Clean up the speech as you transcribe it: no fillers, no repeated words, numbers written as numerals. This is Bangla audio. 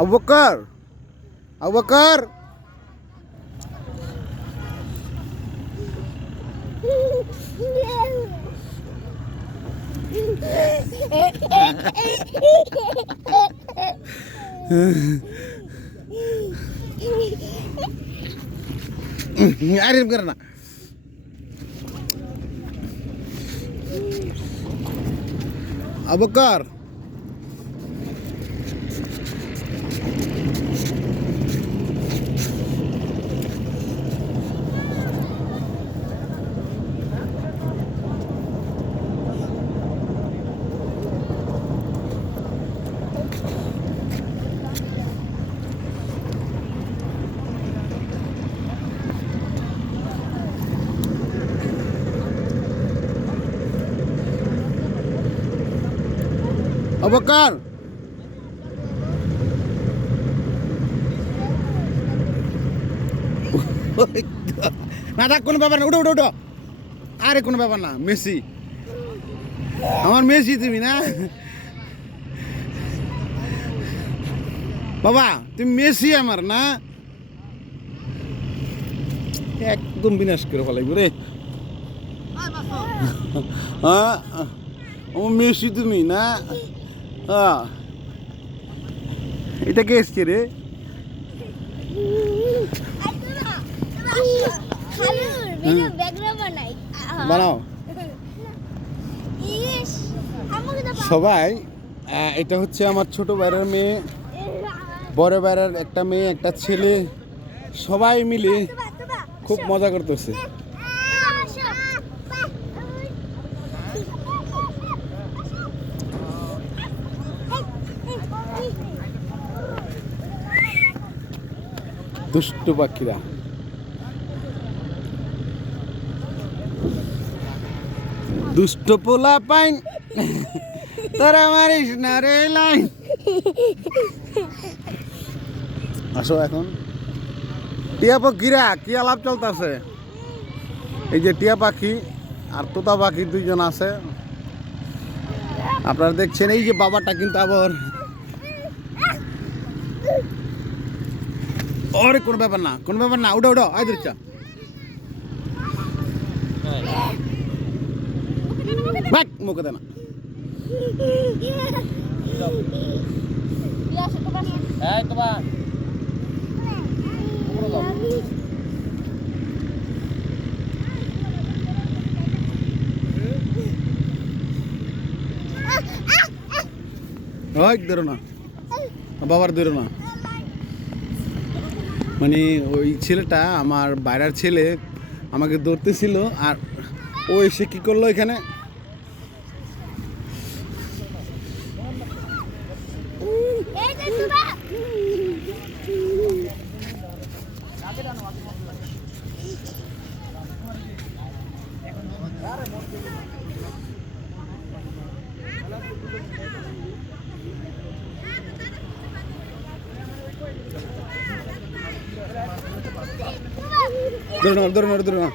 আবু বকর, আবু বকর। আরে করে না। আবু বকর, আবু বকর। না থাক, কোনো ব্যাপার না, উঠো উঠো উঠো। আরে কোনো ব্যাপার না, মেসি আমার, মেসি তুমি না বাবা, তুমি মেসি আমার না, একদম বিনাশ করে ফেলাইব রে। হ্যাঁ, ও মেসি তুমি না। হ্যাঁ, এটা কে এসছে রে? বানাও সবাই। এটা হচ্ছে আমার ছোট ভাইয়ের মেয়ে, বড় ভাইয়ের একটা মেয়ে, একটা ছেলে, সবাই মিলে খুব মজা করতেছে। দুষ্টু পাখিরা, দুষ্ট পোলা পাইন, তোরা মারিস না রে লাইন। আসো এখন। টিয়া পাখিরা কি আলাপ চলতেছে? এই যে টিয়া পাখি আর তোতা পাখি দুইজন আছে, আপনারা দেখছেন। এই যে বাবাটা কিন্তু আবার, ওরে কোনো ব্যাপার না, কোনো ব্যাপার না, উঠো উঠো, আয় ধরছা মুখে দে না। ধরো না বাবার, ধরো না। মানে ওই ছেলেটা, আমার বাইরের ছেলে, আমাকে ধরতেছিল, আর ও এসে কি করলো এখানে, ধরো না ধরো না ধরো না।